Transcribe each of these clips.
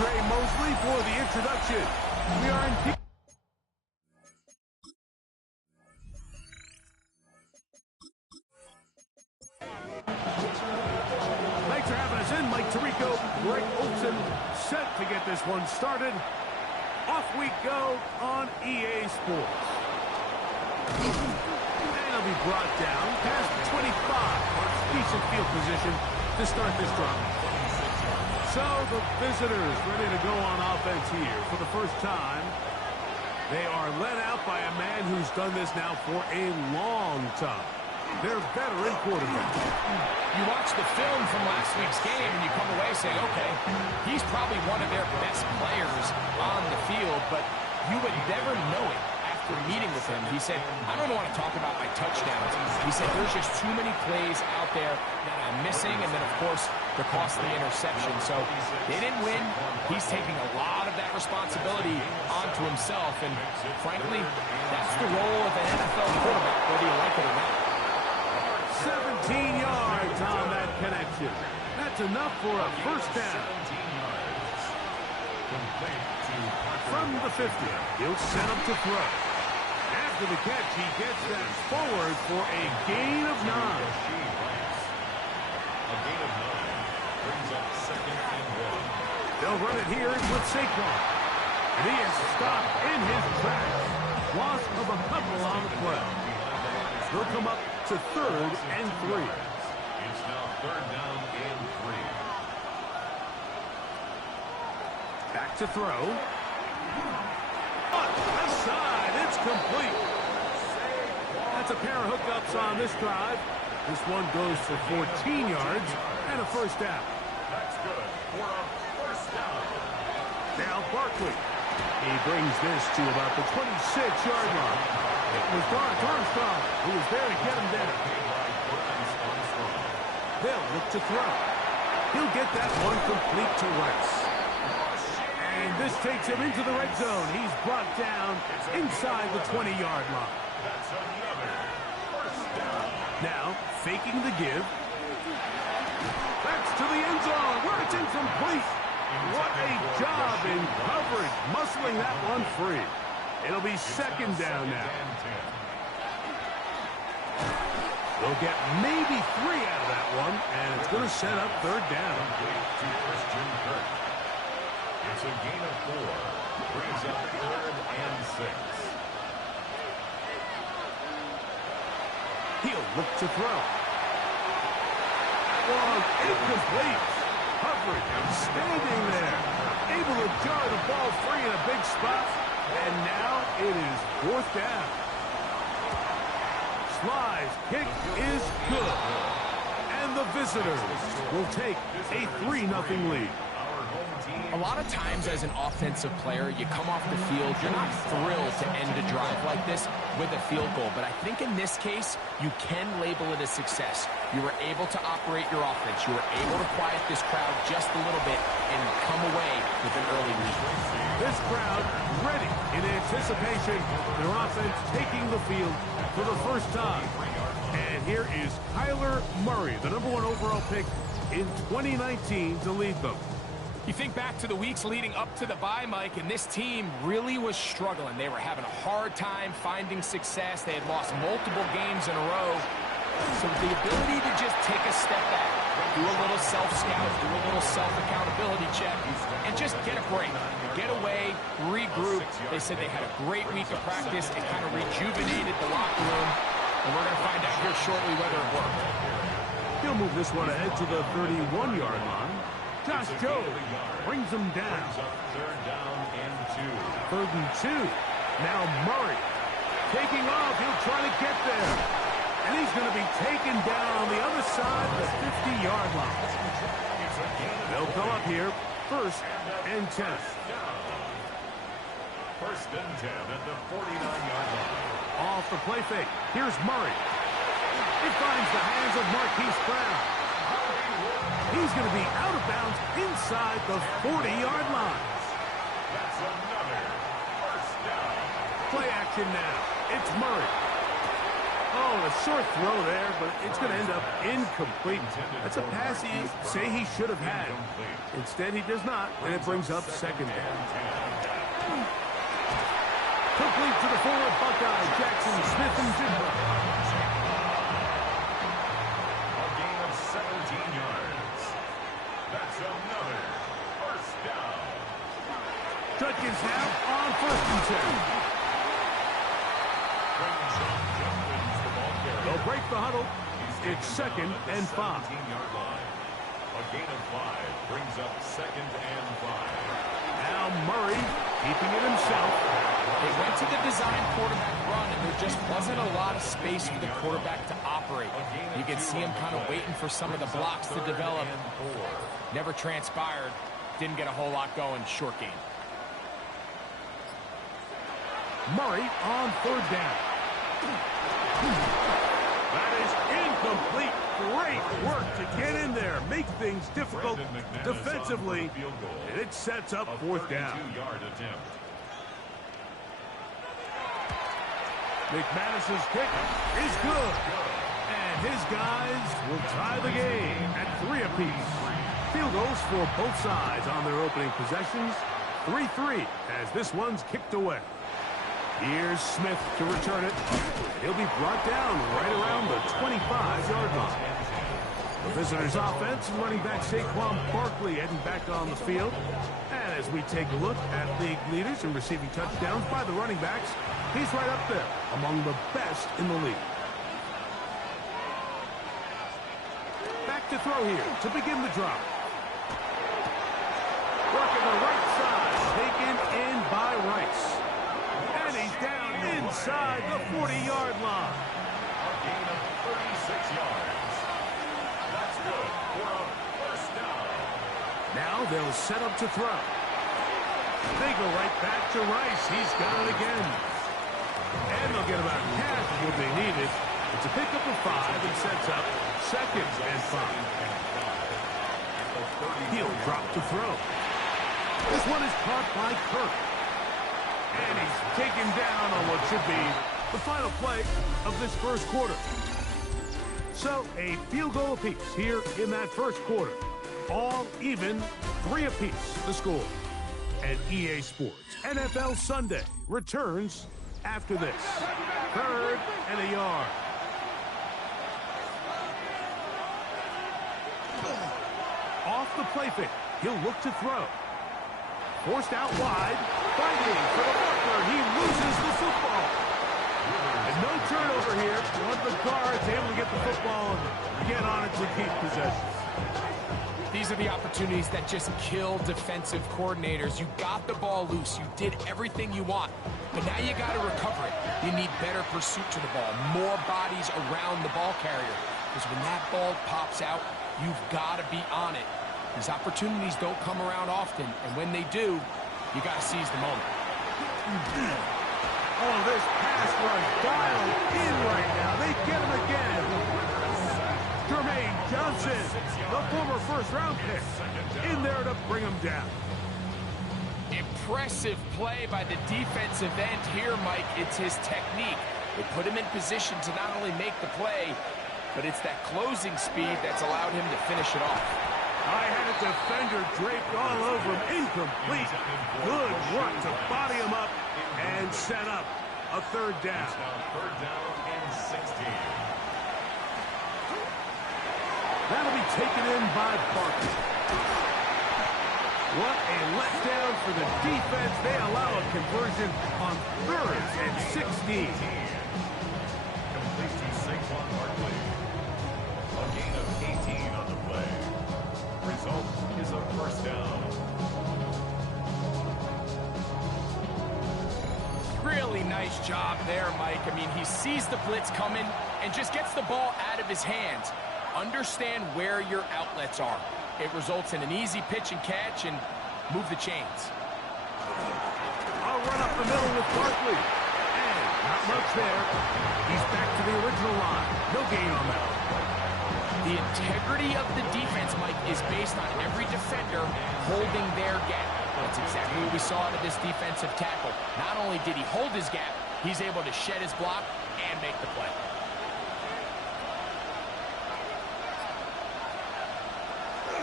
Trey Mosley for the introduction. We are in... Thanks for having us in. Mike Tirico, Greg Olson, set to get this one started. Off we go on EA Sports. And it'll be brought down past 25. Decent field position to start this drive. So the visitors ready to go on offense here for the first time. They are led out by a man who's done this now for a long time. Their veteran quarterback. You watch the film from last week's game and you come away saying, okay, he's probably one of their best players on the field, but you would never know it after meeting with him. He said, I don't want to talk about my touchdowns. He said, there's just too many plays out there that I'm missing, and then, of course, the costly interception. So they didn't win. He's taking a lot of that responsibility onto himself, and frankly, that's the role of an NFL quarterback, whether you like it or not. 17 yards on that connection. That's enough for a first down. From the 50, he'll set up to throw. After the catch, he gets that forward for a gain of 9. A gain of 9 brings up 2nd and 1. They'll run it here with Saquon. And he is stopped in his tracks. Loss of a couple on the play. They'll come up to 3rd and 3. It's now 3rd down and 3. Back to throw. Left side, it's complete. That's a pair of hookups on this drive. This one goes for 14 yards and a first down. That's good for a first down. Now Barkley. He brings this to about the 26-yard line. It was Dorrance Armstrong who was there to get him down. They'll look to throw. He'll get that one complete to Rice. And this takes him into the red zone. He's brought down inside the 20-yard line. That's another first down. Now, faking the give. That's to the end zone where it's incomplete. What a job in coverage, muscling that one free. It'll be 2nd down now. They'll get maybe 3 out of that one, and it's going to set up 3rd down. To Christian Kirk. It's a gain of 4. Brings up 3rd and 6. He'll look to throw. That one incomplete. Coverage standing there. Able to jar the ball free in a big spot. And now it is 4th down. Sly's kick is good. And the visitors will take a 3-0 lead. A lot of times as an offensive player, you come off the field, you're not thrilled to end a drive like this with a field goal. But I think in this case, you can label it a success. You were able to operate your offense. You were able to quiet this crowd just a little bit and come away with an early lead. This crowd ready in anticipation. Their offense taking the field for the first time. And here is Kyler Murray, the #1 overall pick in 2019 to lead them. You think back to the weeks leading up to the bye, Mike, and this team really was struggling. They were having a hard time finding success. They had lost multiple games in a row. So the ability to just take a step back, do a little self-scout, do a little self-accountability check, and just get a break. Get away, regroup. They said they had a great week of practice. It kind of rejuvenated the locker room. And we're going to find out here shortly whether it worked. He'll move this one ahead to the 31-yard line. Josh Jobe brings him down. 3rd down and 2. 3rd and 2. Now Murray taking off. He'll try to get there. And he's going to be taken down on the other side of the 50-yard line. They'll come up here 1st and 10. 1st and 10 at the 49-yard line. Off the play fake. Here's Murray. It finds the hands of Marquise Brown. He's going to be out of bounds inside the 40-yard line. That's another first down. Play action now. It's Murray. Oh, Well, a short throw there, but it's going to end up incomplete. That's a pass he say he should have had. Instead, he does not, and it brings up second down. Complete to the forward Buckeye, Jackson Smith and Jigba. A gain of 17 yards. That's another first down. Judkins now on 1st and 10. They'll break the huddle. It's 2nd and 5. A gain of 5 brings up 2nd and 5. Now Murray keeping it himself. They went to the design quarterback run, and there just wasn't a lot of space for the quarterback to operate. You can see him kind of waiting for some of the blocks to develop. Never transpired. Didn't get a whole lot going. Short game. Murray on 3rd down. That is incomplete. Great work to get in there, make things difficult defensively, and it sets up 4th down. McManus's kick is good, and his guys will tie the game at 3 apiece. Field goals for both sides on their opening possessions. 3-3 as this one's kicked away. Here's Smith to return it. He'll be brought down right around the 25-yard line. The visitors' offense, running back Saquon Barkley heading back on the field. And as we take a look at league leaders in receiving touchdowns by the running backs, he's right up there among the best in the league. Back to throw here to begin the drop. Working the right side, taken in by Rice. And he's down inside the 40-yard line. A gain of 36 yards. That's good for a first down. Now they'll set up to throw. They go right back to Rice. He's got it again. And they'll get about half what they needed. It's a pickup of 5 and sets up 2nd and 5. He'll drop to throw. This one is caught by Kirk. And he's taken down on what should be the final play of this first quarter. So a field goal apiece here in that first quarter. All even, 3 apiece the score. And EA Sports NFL Sunday returns after this. 3rd and a yard. Off the play fake. He'll look to throw. Forced out wide. Fighting for the marker. He loses the football. And no turnover here. One of the guards able to get the football and get on it to keep possession. These are the opportunities that just kill defensive coordinators. You got the ball loose. You did everything you want. But now you got to recover it. You need better pursuit to the ball. More bodies around the ball carrier. Because when that ball pops out, you've got to be on it. These opportunities don't come around often. And when they do, you got to seize the moment. Oh, this pass rush dialed in right now. They get him again. Jermaine Johnson, the former first-round pick, in there to bring him down. Impressive play by the defensive end here, Mike. It's his technique. They put him in position to not only make the play, but it's that closing speed that's allowed him to finish it off. I had a defender draped all over him. Incomplete. Good work to body him up and set up a 3rd down. 3rd down and 16. That'll be taken in by Barkley. What a letdown for the defense. They allow a conversion on 3rd and 16. Complete to Saquon Barkley. A gain of 18 on the play. Result is a first down. Really nice job there, Mike. I mean, he sees the blitz coming and just gets the ball out of his hands. Understand where your outlets are. It results in an easy pitch and catch and move the chains. I'll run up the middle with Barkley. And not much there. He's back to the original line. No gain on that. The integrity of the defense, Mike, is based on every defender holding their gap. That's exactly what we saw out of this defensive tackle. Not only did he hold his gap, he's able to shed his block and make the play.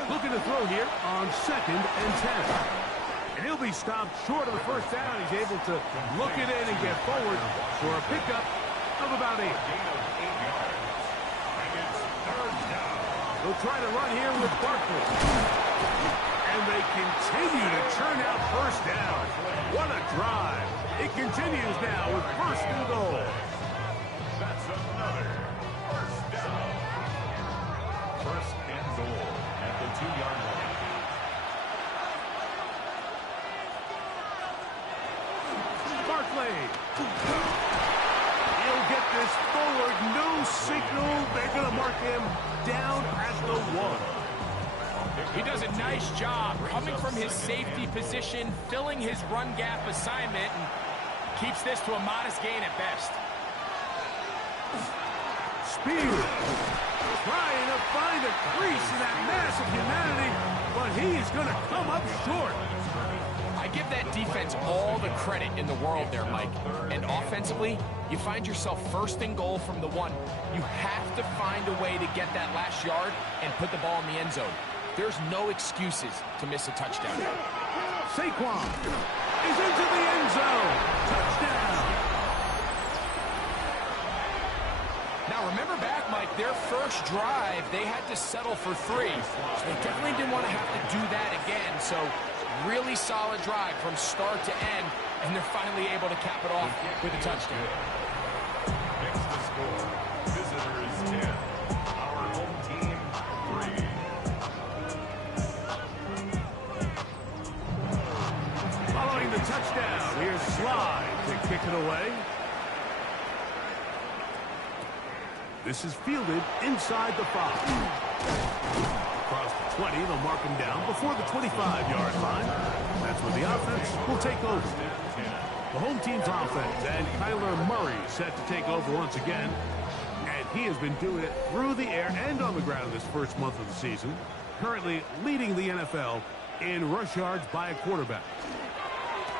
Looking to throw here on 2nd and 10. And he'll be stopped short of the first down. He's able to look it in and get forward for a pickup of about 8. Gain of 8 yards. And it's third down. They'll try to run here with Barkley. And they continue to churn out first down. What a drive. It continues now with 1st and goal. That's another first down. 1st and goal at the 2-yard line. Barkley. He'll get this forward. No signal. They're going to mark him down at the 1. He does a nice job coming from his safety position, filling his run gap assignment, and keeps this to a modest gain at best. Spears trying to find a crease in that mass of humanity, but he is going to come up short. I give that defense all the credit in the world there, Mike. And offensively, you find yourself 1st and goal from the 1. You have to find a way to get that last yard and put the ball in the end zone. There's no excuses to miss a touchdown. Saquon is into the end zone. Touchdown. Now, remember back, Mike, their first drive, they had to settle for 3. So they definitely didn't want to have to do that again. So really solid drive from start to end, and they're finally able to cap it off with a touchdown. Next to score, visitors 10. Our home team 3. Following the touchdown, here's Slide to kick it away. This is fielded inside the 5. Across the 20, they'll mark him down before the 25-yard line. That's when the offense will take over. The home team's offense and Kyler Murray set to take over once again. And he has been doing it through the air and on the ground this first month of the season. Currently leading the NFL in rush yards by a quarterback.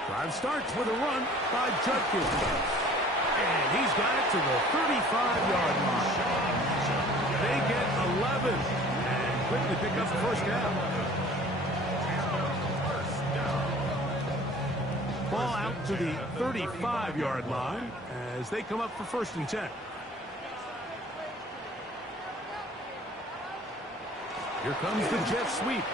Drive starts with a run by Judkins. And he's got it to the 35-yard line. They get 11 and quickly pick up the first down. Ball out to the 35-yard line as they come up for 1st and 10. Here comes the jet sweep.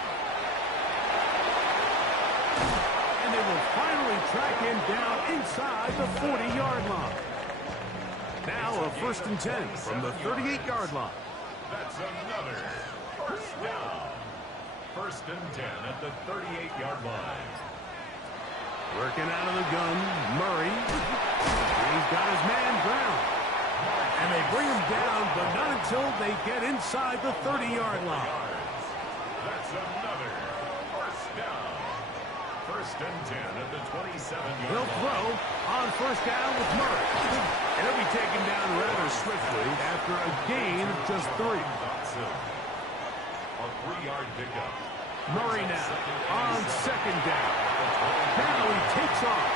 And they will finally track him down inside the 40-yard line. Now a 1st and 10 from the 38-yard line. That's another first down. 1st and 10 at the 38-yard line. Working out of the gun, Murray. He's got his man Brown. And they bring him down, but not until they get inside the 30-yard line. That's another first down. 1st and 10 at the 27-yard He'll line. throw on 1st down with Murray. And he'll be taken down rather swiftly after a gain of just 3. A 3-yard pickup. Murray now on 2nd down. Now he takes off.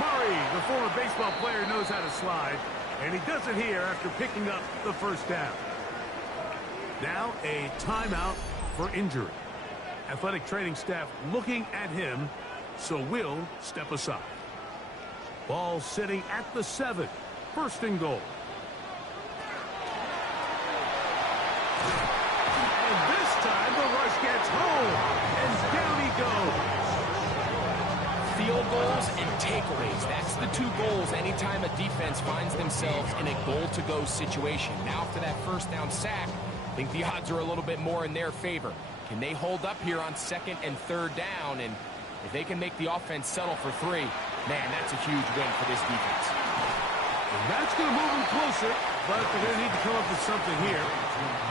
Murray, the former baseball player, knows how to slide, and he does it here after picking up the 1st down. Now a timeout for injury. Athletic training staff looking at him, so will step aside. Ball sitting at the 7. 1st and goal. And this time the rush gets home, and down he goes. Field goals and takeaways. That's the 2 goals anytime a defense finds themselves in a goal-to-go situation. Now for that 1st down sack, I think the odds are a little bit more in their favor. Can they hold up here on 2nd and 3rd down? And if they can make the offense settle for 3, man, that's a huge win for this defense. And that's going to move them closer, but they're going to need to come up with something here.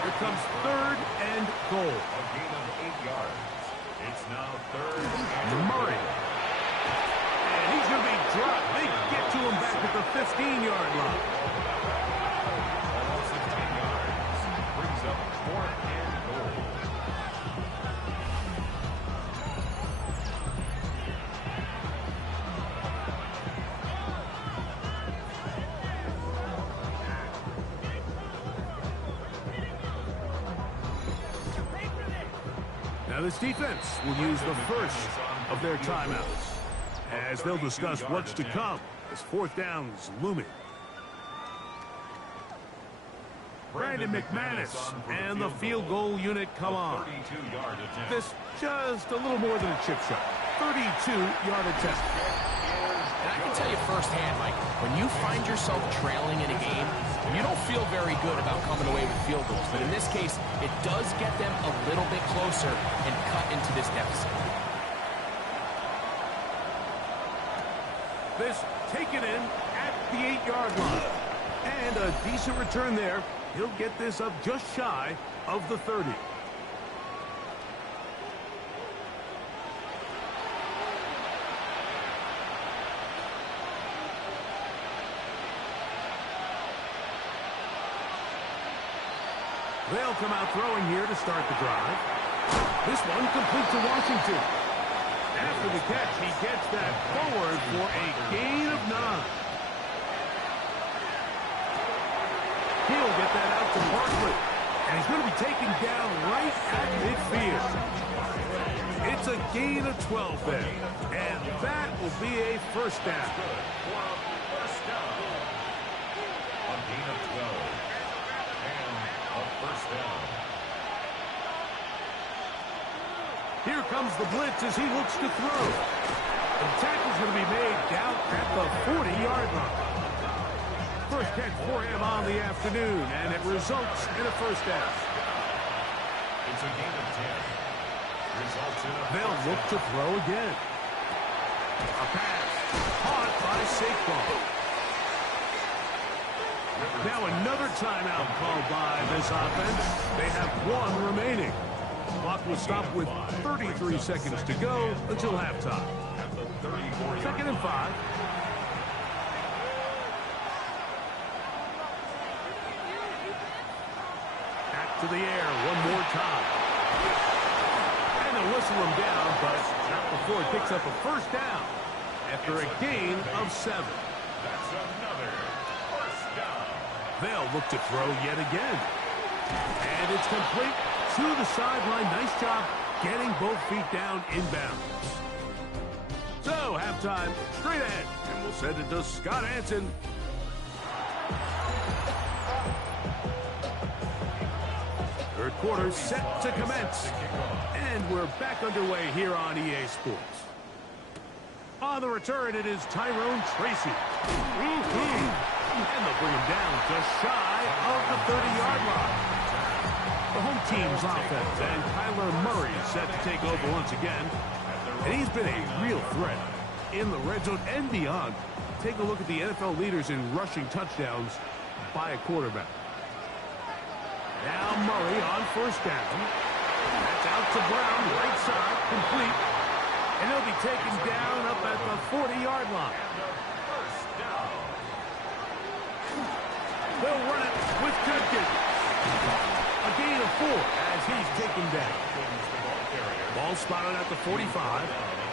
Here comes 3rd and goal. A gain of 8 yards. It's now 3rd and Murray. And he's going to be dropped. They get to him back at the 15-yard line. almost 15 yards. Brings up 4th and goal. Now this defense will use the first of their timeouts as they'll discuss what's to come as fourth down's looming. Brandon McManus and the field goal unit come on. This just a little more than a chip shot. 32-yard attempt. And I can tell you firsthand, Mike, when you find yourself trailing in a game, you don't feel very good about coming away with field goals. But in this case, it does get them a little bit closer and cut into this deficit. This taken in at the 8-yard line. And a decent return there. He'll get this up just shy of the 30. They'll come out throwing here to start the drive. This one complete to Washington. After the catch, he gets that forward for a gain of 9. He'll get that out to Barkley. And he's going to be taken down right at midfield. It's a gain of 12 there. And that will be a first down. A gain of 12. And a first down. Here comes the blitz as he looks to throw. The tackle's going to be made down at the 40-yard line. First catch for him on the afternoon, and it results in a first down. It's a gain of 10. Results in a They'll look to throw again. A pass caught by Saquon. Now another timeout called by this offense. They have one remaining. Clock will stop with 33 seconds to go until halftime. Second and 5. To the air one more time. And they'll whistle him down, but not before he picks up a first down after a gain of 7. That's another first down. They'll look to throw yet again. And it's complete to the sideline. Nice job getting both feet down inbounds. So, halftime straight ahead. And we'll send it to Scott Hanson. Third quarter set to commence. And we're back underway here on EA Sports. On the return, it is Tyrone Tracy. And they'll bring him down just shy of the 30-yard line. The home team's offense and Kyler Murray set to take over once again. And he's been a real threat in the red zone and beyond. Take a look at the NFL leaders in rushing touchdowns by a quarterback. Now Murray on first down. That's out to Brown, right side, complete. And he'll be taken down up at the 40-yard line. They'll run it with Goodkin. A gain of 4 as he's taken down. Ball spotted at the 45.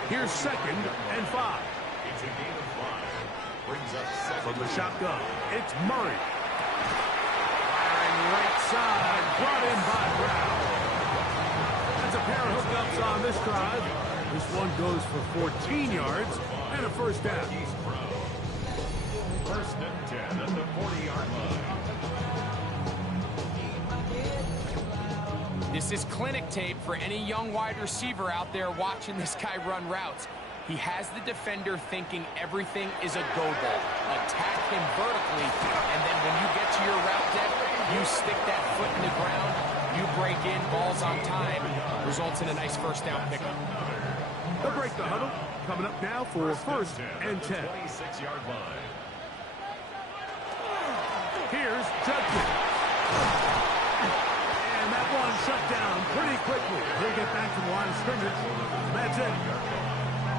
Here's second and 5. From the shotgun, it's Murray. Right side, brought in by Brown. That's a pair of hookups on this drive. This one goes for 14 yards and a first down. First and 10 at the 40-yard line. This is clinic tape for any young wide receiver out there watching this guy run routes. He has the defender thinking everything is a go ball. Attack him vertically, and then when you get to your route depth, you stick that foot in the ground, you break in, balls on time, results in a nice first down pickup. They'll break the huddle. Coming up now for first and 10. 26-yard line. Here's Judkins. And that one shut down pretty quickly. He'll get back to the line of scrimmage. That's it.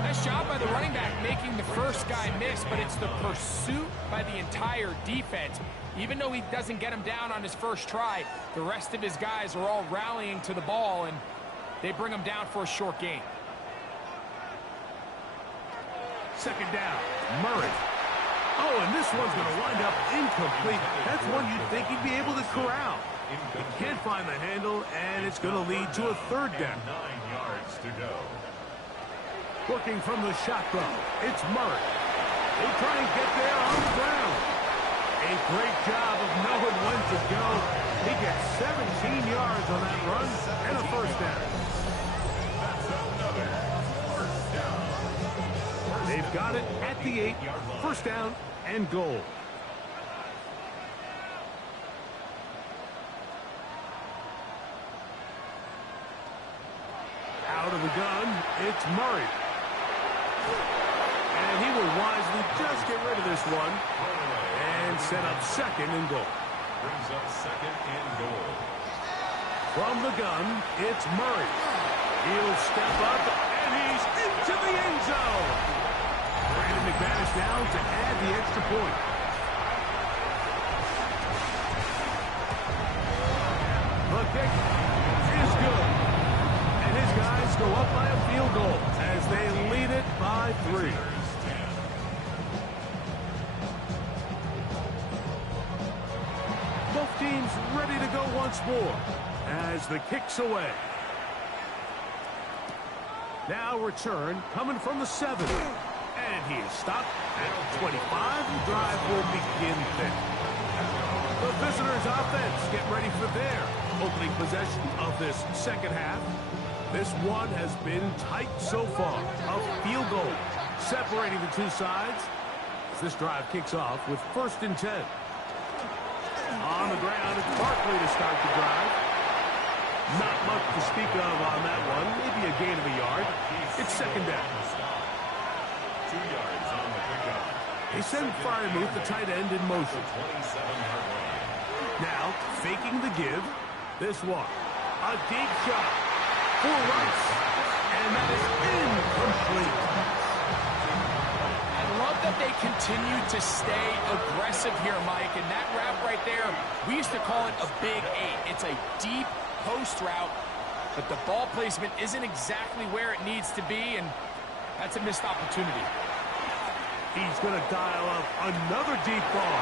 Nice job by the running back making the first guy miss, but it's the pursuit by the entire defense. Even though he doesn't get him down on his first try, the rest of his guys are all rallying to the ball, and they bring him down for a short gain. Second down, Murray. Oh, and this one's going to wind up incomplete. That's one you'd think he'd be able to corral. Can't find the handle, and it's going to lead to a third down. 9 yards to go. Working from the shotgun, it's Murray. He'll try and get there on the ground. A great job of knowing when to go. He gets 17 yards on that run and a first down. That's another first down. They've got it at the 8, first down and goal. Out of the gun, it's Murray. And he will wisely just get rid of this one and set up second and goal. Brings up second and goal. From the gun, it's Murray. He'll step up, and he's into the end zone. Brandon McManus down to add the extra point. The kick is good. And his guys go up by a field goal as they lead it by 3. Both teams ready to go once more as the kick's away. Now return coming from the 7. And he is stopped at 25. The drive will begin then. The visitors' offense get ready for their opening possession of this second half. This one has been tight so far. A field goal separating the two sides as this drive kicks off with 1st and 10. On the ground, it's Barkley to start the drive. Not much to speak of on that one. Maybe a gain of a yard. It's second down. 2 yards on the pickup. They send Freiermuth, the tight end, in motion. 27-yard line. Now, faking the give. This one. A deep shot for Rice. And that is incomplete. I love that they continue to stay aggressive here, Mike. And that route right there, we used to call it a big 8. It's a deep post route, but the ball placement isn't exactly where it needs to be, and that's a missed opportunity. He's going to dial up another deep ball.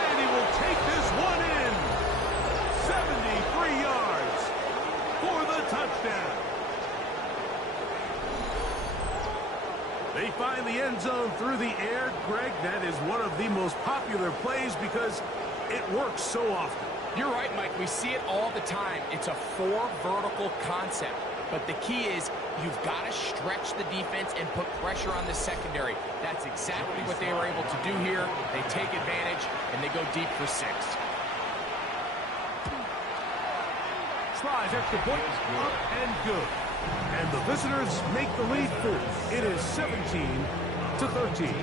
And he will take this one in. 73 yards for the touchdown. They find the end zone through the air. Greg, that is one of the most popular plays because it works so often. You're right, Mike. We see it all the time. It's a 4 vertical concept. But the key is you've got to stretch the defense and put pressure on the secondary. That's exactly what they were able to do here. They take advantage, and they go deep for 6. Tries extra point, up and good. And the visitors make the lead 4. It is 17-13.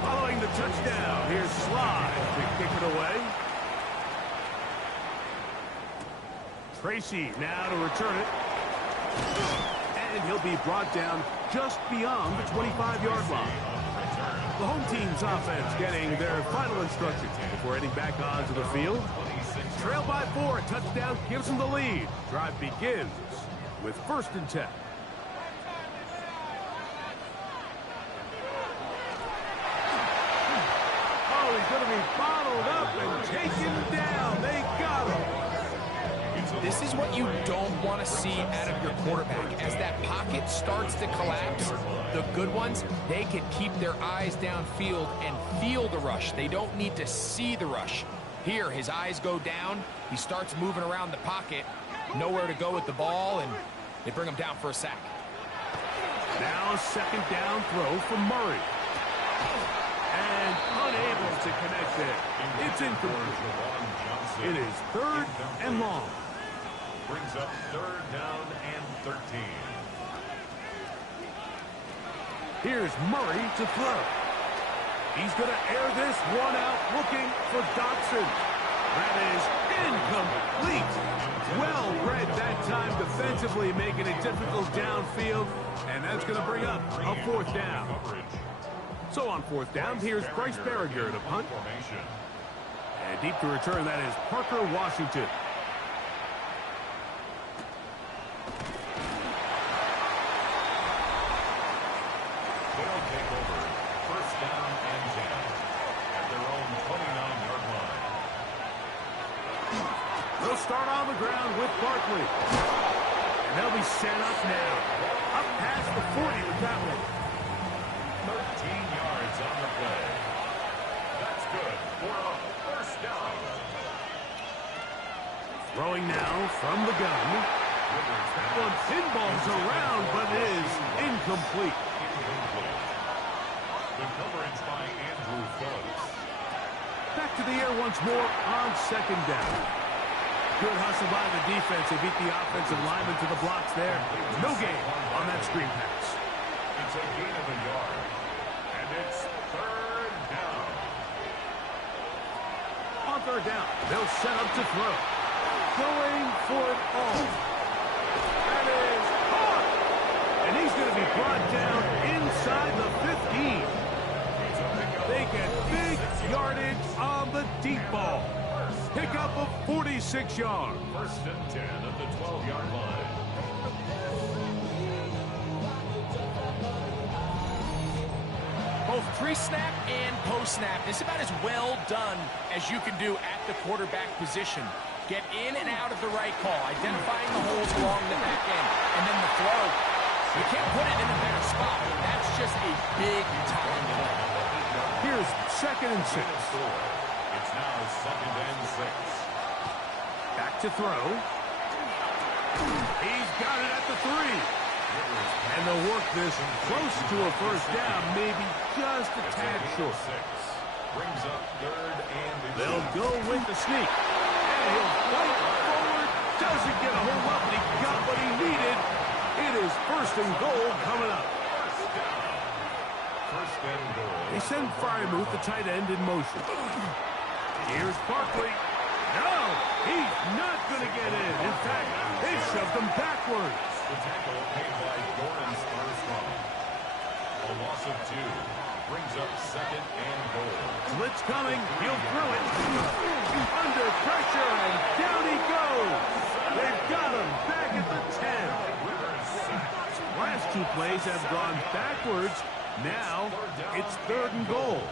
Following the touchdown, here's Slide to kick it away. Tracy now to return it. And he'll be brought down just beyond the 25-yard line. The home team's offense getting their final instructions before heading back onto the field. Trail by 4, a touchdown gives them the lead. Drive begins with 1st and 10. Oh, he's going to be bottled up and taken down. They got him. This is what you don't want to see out of your quarterback. As that pocket starts to collapse, the good ones, they can keep their eyes downfield and feel the rush. They don't need to see the rush. Here, his eyes go down. He starts moving around the pocket. Nowhere to go with the ball, and they bring him down for a sack. Now a second down throw from Murray. And unable to connect there. It's incomplete. It is 3rd and long. Brings up 3rd down and 13. Here's Murray to throw. He's going to air this one out looking for Dotson. That is incomplete. Well read that time defensively, making it difficult downfield. And that's going to bring up a 4th down. So on 4th down, here's Bryce Berringer to punt. And deep to return, that is Parker Washington. They'll take over. First down and 10 at their own 29-yard line. They'll start on the ground with Barkley. And they'll be set up now. Up past the 40 with that one. 13 yards on the play. That's good for a first down. Throwing now from the gun. That one pinballs around, but is incomplete. The coverage by Andrew Phillips. Back to the air once more on second down. Good hustle by the defense. They beat the offensive lineman to the blocks there. No gain on that screen pass. It's a gain of a yard. And it's third down. On third down, they'll set up to throw. Going for it all. That is caught. And he's going to be brought down inside the 15. They get big yardage on the deep ball. Pickup of 46 yards. First and 10 at the 12-yard line. Both pre-snap and post-snap is about as well done as you can do at the quarterback position. Get in and out of the right call, identifying the holes along the back end, and then the throw. You can't put it in a better spot. That's just a big-time play. Here's second and 6. It's now second and 6. Back to throw. He's got it at the 3. And they'll work this close to a first down, maybe just a tad short. Brings up third and They'll go with the sneak. And he'll fight forward. Doesn't get a whole lot, but he got what he needed. It is first and goal coming up. First and goal. They send Freiermuth, the tight end, in motion. Here's Barkley. No, he's not going to get in. In fact, they shoved him backwards. The tackle made by Dorrance Armstrong. A loss of 2 brings up second and goal. Blitz coming. He'll throw it. Under pressure, and down he goes. They've got him back at the 10. Last 2 plays have gone backwards. Now it's third and goal.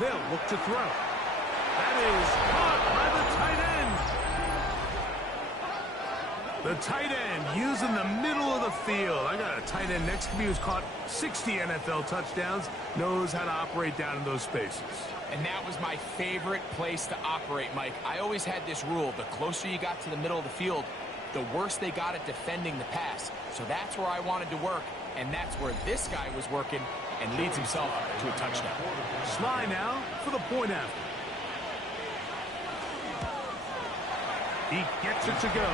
They'll look to throw. That is caught by the tight end. The tight end using the middle of the field. I got a tight end next to me who's caught 60 NFL touchdowns, knows how to operate down in those spaces. And that was my favorite place to operate, Mike. I always had this rule. The closer you got to the middle of the field, the worse they got at defending the pass. So that's where I wanted to work, and that's where this guy was working and leads himself to a touchdown. Sly now for the point after. He gets it to go,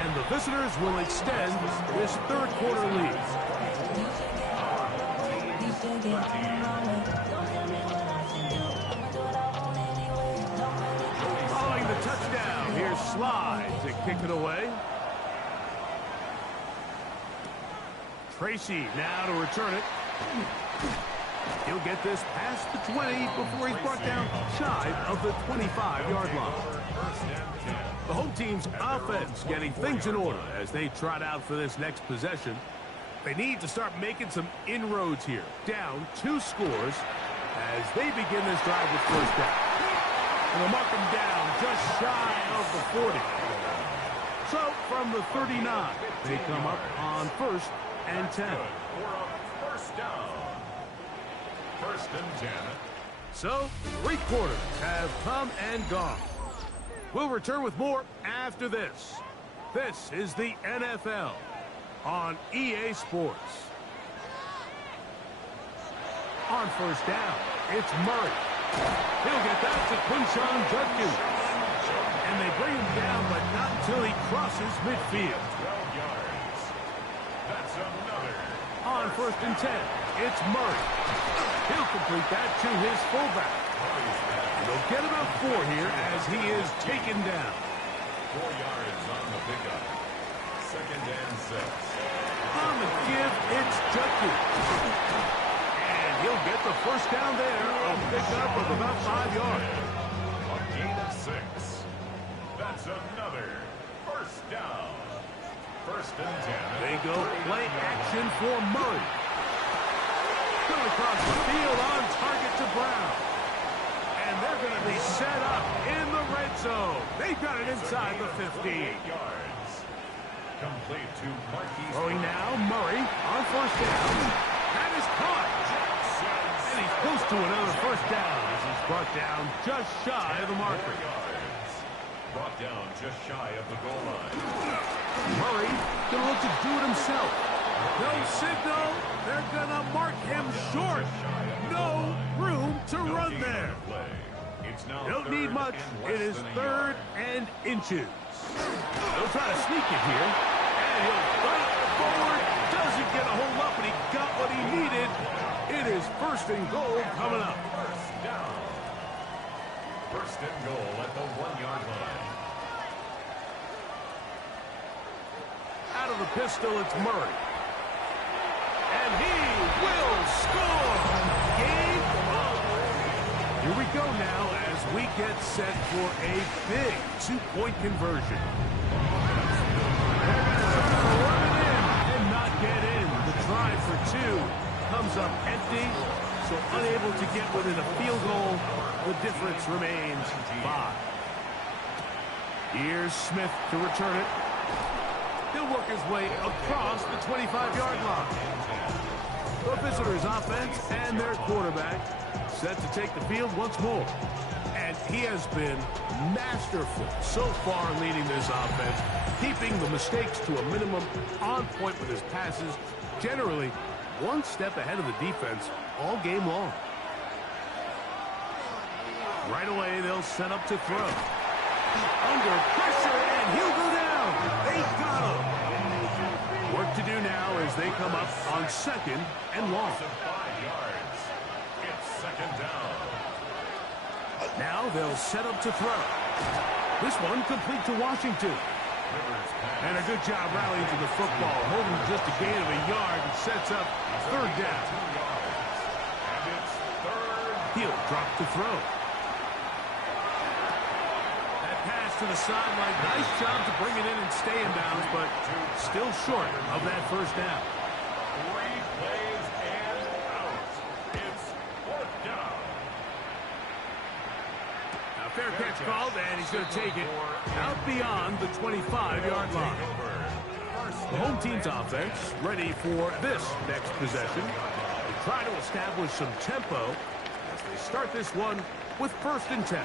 and the visitors will extend this third quarter lead. Following the touchdown, here's Sly to kick it away. Tracy now to return it. He'll get this past the 20 before he's brought down shy of the 25-yard line. The home team's offense getting things in order as they trot out for this next possession. They need to start making some inroads here. Down 2 scores as they begin this drive with first down. And they'll mark them down just shy of the 40. So from the 39, they come up on first and 10. For a first down. First and 10. So 3 quarters have come and gone. We'll return with more after this. This is the NFL on EA Sports. On first down, it's Murray. He'll get that to Quinshon Judkins. And they bring him down, but not until he crosses midfield. 12 yards. That's another. On first and 10, it's Murray. He'll complete that to his fullback. They'll get about 4 here as he is taken down. 4 yards on the pickup. Second and 6. On the give, it's Judkins. And he'll get the first down there. A pickup of about 5 yards. A gain of 6. That's another. first down. First and 10. They go play action for Murray. Going across the field on target to Brown. And they're going to be set up in the red zone. They've got it inside the 50. 8 yards. Complete to Marquise. Throwing now, Murray on first down. That is caught. And he's close to another first down as he's brought down just shy of the marker. Brought down just shy of the goal line. Murray going to look to do it himself. No signal. They're going to mark him short. No room to run there. Don't need much. It is third and inches. They'll try to sneak it here. And he'll fight forward. Doesn't get a hold up, and he got what he needed. It is first and goal coming up. First down. First and goal at the 1-yard line. Out of the pistol, it's Murray. And he will score. Game on. Here we go now as we get set for a big 2-point conversion. They're going to run it in and not get in. The try for 2 comes up empty, so unable to get within a field goal. The difference remains 5. Here's Smith to return it. He'll work his way across the 25-yard line. The visitors' offense and their quarterback set to take the field once more. And he has been masterful so far leading this offense, keeping the mistakes to a minimum, on point with his passes, generally one step ahead of the defense all game long. Right away, they'll set up to throw. Under pressure, and he'll go down. They got him. Work to do now as they come up on second and long. 5 yards. It's second down. Now they'll set up to throw. This one complete to Washington. And a good job rallying to the football, holding just a gain of a yard and sets up third down. And it's third. He'll drop to throw. That pass to the sideline. Nice job to bring it in and stay in bounds, but still short of that first down. 3 plays and out. It's fourth down. Now fair catch called, and he's going to take it out beyond the 25-yard line. The home team's offense ready for this next possession. They try to establish some tempo as they start this one with first and 10.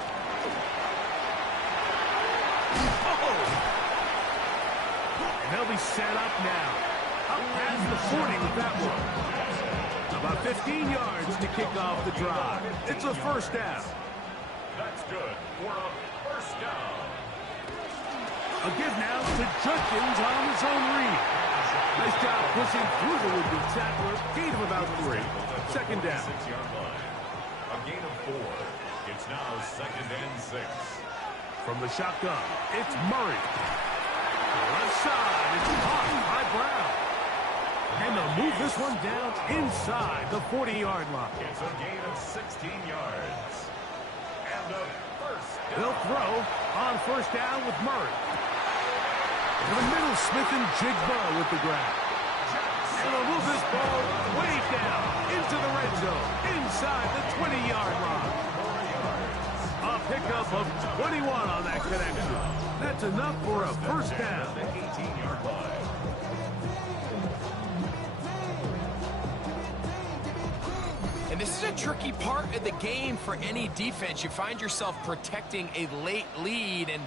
And they'll be set up now. Up past the 40 with that one. About 15 yards to kick off the drive. It's a first down. That's good for a first down. A give now to Judkins on his own read. Nice job pushing through the would-be tackler. Gain of about 3. Second down. 6-yard line. A gain of 4. It's now second and 6. From the shotgun, it's Murray. Left side, it's caught by Brown. And they'll move this one down inside the 40-yard line. It's a gain of 16 yards. And a first down. They'll throw on first down with Murray. In the middle, Smith and Jigba with the grab. And they'll move this ball way down into the red zone, inside the 20-yard line. A pickup of 21 on that connection. That's enough for a first down. The 18-yard line. And this is a tricky part of the game for any defense. You find yourself protecting a late lead, and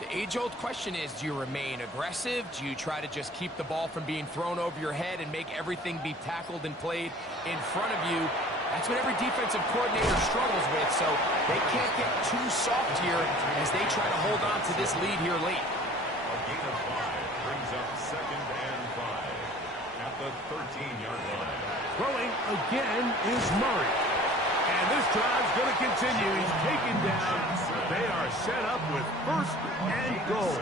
the age-old question is, do you remain aggressive? Do you try to just keep the ball from being thrown over your head and make everything be tackled and played in front of you? That's what every defensive coordinator struggles with, so they can't get too soft here as they try to hold on to this lead here late. A gain of 5 brings up second and 5 at the 13-yard line. Throwing again is Murray. And this drive's going to continue. He's taken down. They are set up with first and goal.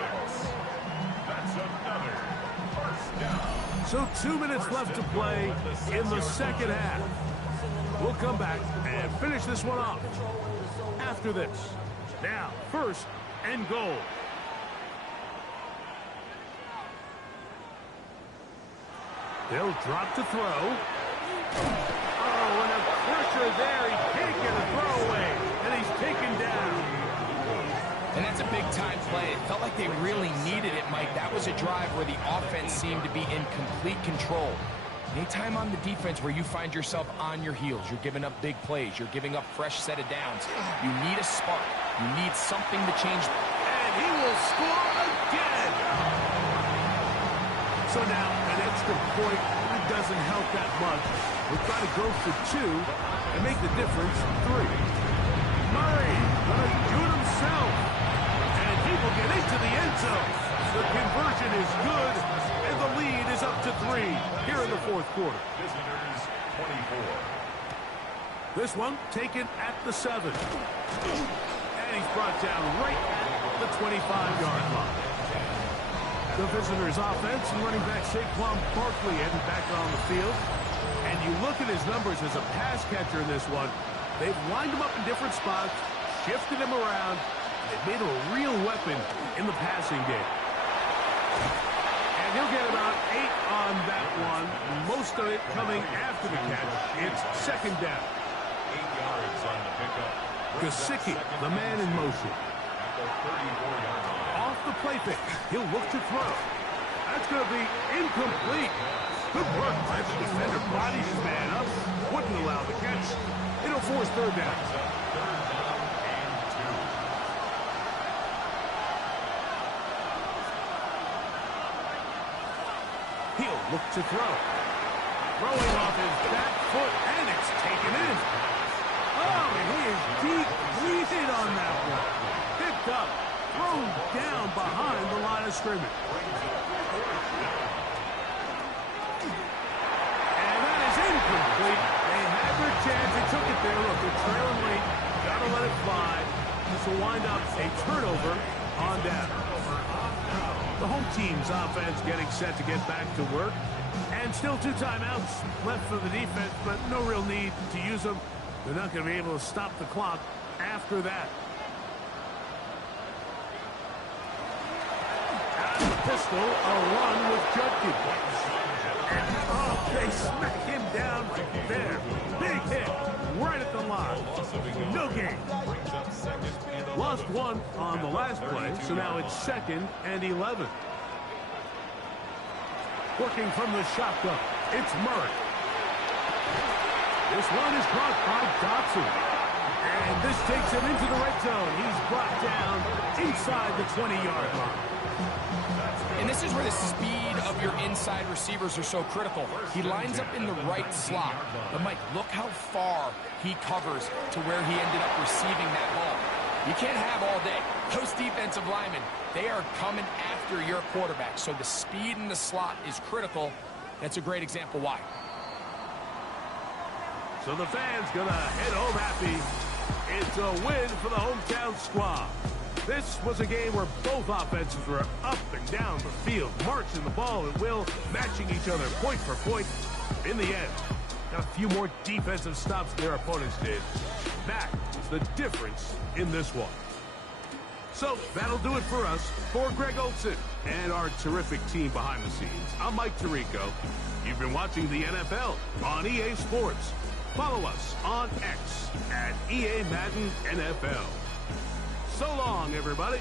That's another first down. So 2 minutes left to play in the second half. We'll come back and finish this one off after this. Now, first and goal. They'll drop to throw. Oh, and a pressure there. He can't get a throw away, and he's taken down. And that's a big-time play. It felt like they really needed it, Mike. That was a drive where the offense seemed to be in complete control. Anytime on the defense where you find yourself on your heels, you're giving up big plays, you're giving up fresh set of downs, you need a spark. You need something to change. And he will score again. So now, an extra point really doesn't help that much. We'll try to go for 2 and make the difference 3. Murray gonna do it himself. And he will get into the end zone. The conversion is good, and the lead is up to 3 here in the fourth quarter. Visitors 24. This one taken at the 7. And he's brought down right at the 25-yard line. The visitors' offense and running back Saquon Barkley heading back on the field. And you look at his numbers as a pass catcher in this one. They've lined him up in different spots, shifted him around. They've made him a real weapon in the passing game. And he'll get about 8 on that one. Most of it coming after the catch. It's second down. 8 yards on the pickup. Gesicki, the man in motion. At the 34-yard line. Off the play fake. He'll look to throw. That's going to be incomplete. Good work by the defender. Bodies his man up. Wouldn't allow the catch. It'll force third down. Third down and 2. He'll look to throw. Throwing off his back foot, and it's taken in. Oh, he is deep breathing on that one. Picked up, thrown down behind the line of scrimmage. And that is incomplete. They had their chance. They took it there. Look, they're trailing late. Got to let it fly. This will wind up a turnover on down. The home team's offense getting set to get back to work. And still 2 timeouts left for the defense, but no real need to use them. They're not going to be able to stop the clock after that. Out of the pistol, a run with Judkins. And they smack him down there. Big hit right at the line. No gain. Lost 1 on the last play, so now it's 2nd and 11. Working from the shotgun, it's Murray. This one is caught by Dotson. And this takes him into the red zone. He's brought down inside the 20-yard line. And this is where the speed of your inside receivers are so critical. He lines up in the right slot. But, Mike, look how far he covers to where he ended up receiving that ball. You can't have all day. Those defensive linemen, they are coming after your quarterback. So the speed in the slot is critical. That's a great example why. So the fans going to head home happy. It's a win for the hometown squad. This was a game where both offenses were up and down the field, marching the ball at will, matching each other point for point. In the end, got a few more defensive stops than their opponents did. That was the difference in this one. So that'll do it for us. For Greg Olsen and our terrific team behind the scenes, I'm Mike Tirico. You've been watching the NFL on EA Sports. Follow us on X at EA Madden NFL. So long, everybody.